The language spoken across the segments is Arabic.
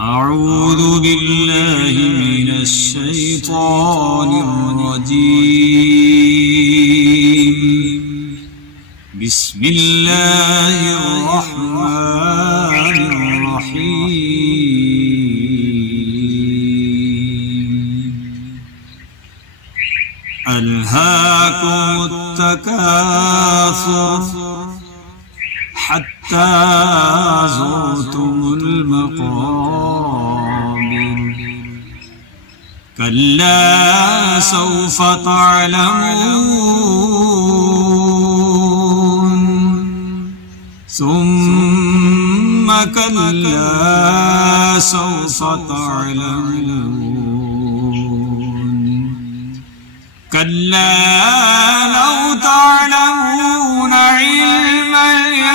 أعوذ بالله من الشيطان الرجيم. بسم الله الرحمن الرحيم. ألهاكم التكاثر حتى زرتم المقابر. كلا سوف تعلمون ثم كلا سوف تعلمون. كلا لو تعلمون علم اليقين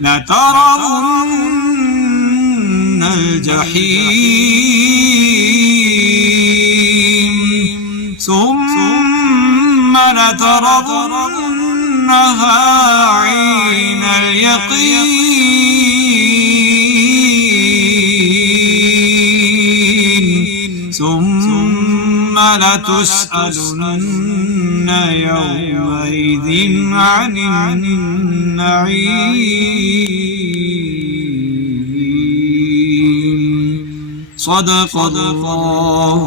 لترون الجحيم ثم لترونها عين اليقين ثم لتسألن يومئذ عن النعيم. صدق الله